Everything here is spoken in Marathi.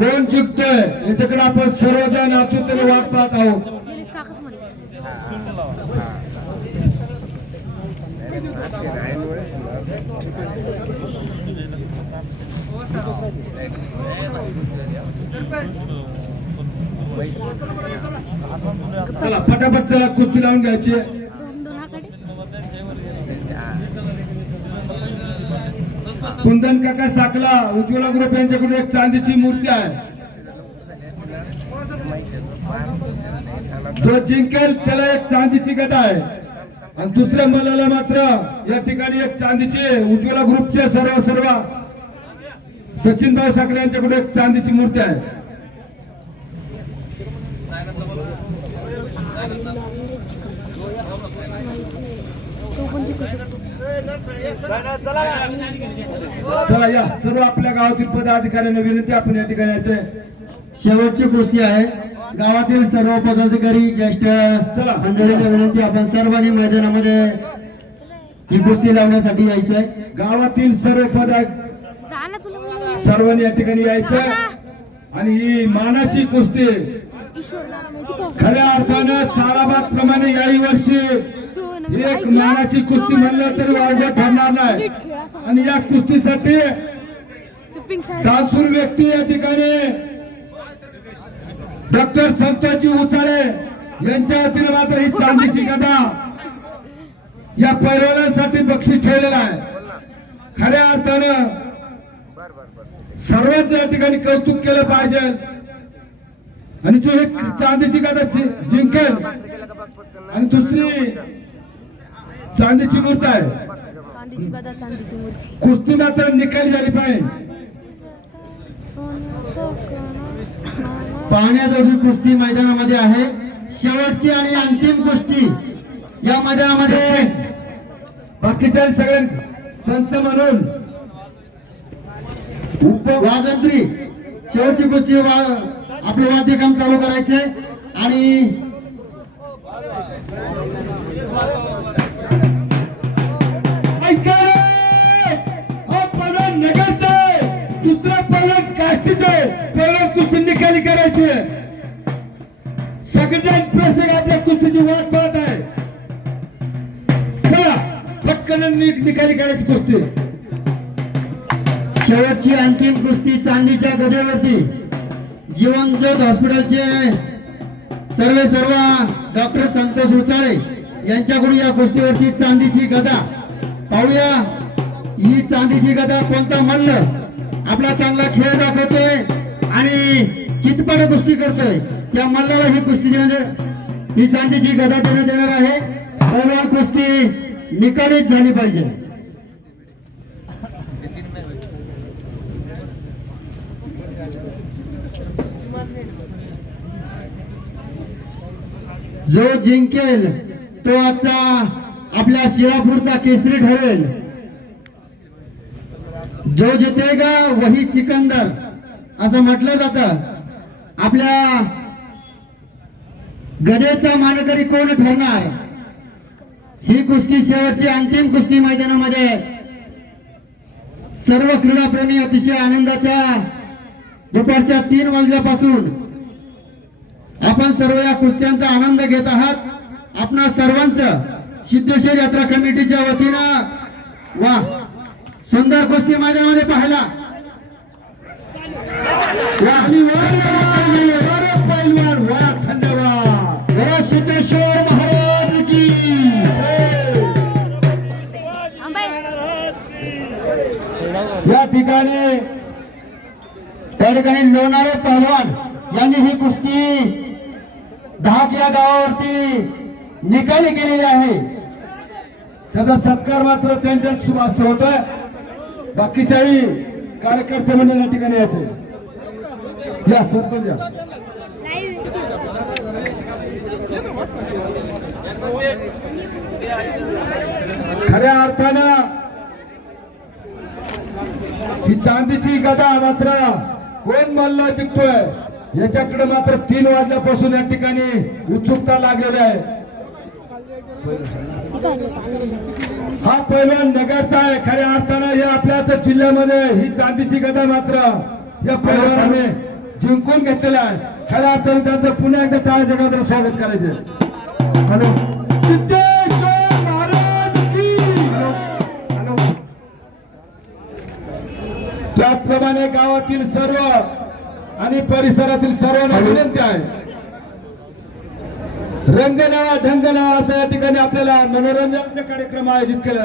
कोण जिंकतोय याच्याकडे आपण सर्वजण आतुरतेने वाट पाहत आहोत. चला पटापट चला कुस्ती लावून घ्यायची. कुंदन काका साकला उज्ज्वला ग्रुप यांच्याकडून एक चांदीची मूर्ती आहे. जो जिंकेल त्याला एक चांदीची गदा आहे. आणि दुसऱ्या मलाला मात्र या ठिकाणी एक चांदीची उज्ज्वला ग्रुपचे सर्व सर्व सचिन भाऊ साखरे यांच्याकडे एक चांदीची मूर्ती आहे. तो पण जिंकू शकतो. चला या. सर्व आपल्या गावातील पदाधिकाऱ्यांना विनंती आपण या ठिकाणी शेवटची कुस्ती आहे. गावातील सर्व पदाधिकारी ज्येष्ठ चला. मंडळींना विनंती आपण सर्वांनी मैदानामध्ये ही कुस्ती लावण्यासाठी यायचंय. गावातील सर्व पदा. सर्वांनी या ठिकाणी यायचंय. आणि ही मानाची कुस्ती. खऱ्या अर्थानं साराबाद प्रमाणे याही वर्षी एक मानाची कुस्ती म्हणलं तरी अवघड ठरणार नाही. आणि या कुस्तीसाठी दानसूर व्यक्ती या ठिकाणी डॉक्टर संतोषजी उचाळे यांच्या वतीने मात्र ही चांदीची गदा या पैलवानांसाठी बक्षीस ठेवलेलं आहे. खऱ्या अर्थानं सर्वच या ठिकाणी कौतुक केलं पाहिजे. आणि जो एक चांदीची गदा जि- जिंकेल आणि दुसरी चांदीची मूर्त आहे. चांदीची गदा चांदीची मूर्ती. कुस्ती मात्र निकाली झाली पाहिजे. पाहण्याजोगी कुस्ती मैदानामध्ये आहे. शेवटची आणि अंतिम कुस्ती या मैदानामध्ये. बाकीच्या सगळे पंच म्हणून वाजंत्री. शेवटची कुस्ती वा- आपलं वाद्यकाम चालू करायचंय आणि निकाली सगळ्यात प्रेक्षक आपल्या कुस्तीची वाट पाहत आहे. चला पटकन निकाली करायची कुस्ती. शेवटची अंतिम कुस्ती चांदीच्या गदेवरती. जीवन ज्योत हॉस्पिटलचे सर्वे सर्व डॉक्टर संतोष उचाळे यांच्याकडून या कुस्तीवरती चांदीची गदा. पाहूया ही चांदीची गदा कोणता मल्ल? आपला चांगला खेळ दाखवतोय आणि चितपट कुस्ती करतोय. त्या मल्लाला ही कुस्ती देण्यात ही चांदीची गदा देण्यात येणार आहे. पहिलवान कुस्ती निकालीच झाली पाहिजे. जो जिंकेल तो आजचा आपल्या शिळापूरचा केसरी ठरेल. जो जितेगा वही सिकंदर असं म्हटलं जातं. आपल्या गदेचा मानकरी कोण ठरणार? ही कुस्ती शेवटची अंतिम कुस्ती मैदानामध्ये. सर्व क्रीडाप्रेमी अतिशय आनंदाच्या दुपारच्या तीन वाजल्यापासून आपण सर्व या कुस्त्यांचा आनंद घेत आहात. आपणा सर्वांचं सिद्धेश्वर यात्रा कमिटीच्या वतीनं वा सुंदर कुस्ती मैदानामध्ये पाहायला. आपली पैलवान वा वा सिद्धेश्वर महाराज की. या ठिकाणी त्या ठिकाणी लोणारे पहलवान यांनी ही कुस्ती धाक या गावावरती निकाली केलेली आहे. त्याचा सत्कार मात्र त्यांच्या शुभास्त्र होत बाकीच्याही कार्यकर्ते म्हणून या ठिकाणी यायचे. या सरपंच या. खऱ्या अर्थानं ही चांदीची गदा मात्र कोण मल्ल जिंकतोय याच्याकडे मात्र तीन वाजल्यापासून या ठिकाणी उत्सुकता लागलेली आहे. हा पैलवान नगरचा आहे. खऱ्या अर्थानं हे आपल्याच जिल्ह्यामध्ये ही चांदीची गदा मात्र या पैलवानाने जिंकून घेतलेला आहे. खऱ्या अर्थाने त्यांचं पुन्हा एकदा टाळ्या जगात स्वागत करायचे. हॅलो. सिद्धेश्वर महाराज की हॅलो. त्याचप्रमाणे गावातील सर्व आणि परिसरातील सर्वांना विनंती आहे. रंग लावा ढंग लावा असं या ठिकाणी आपल्याला मनोरंजनाचा कार्यक्रम आयोजित केला.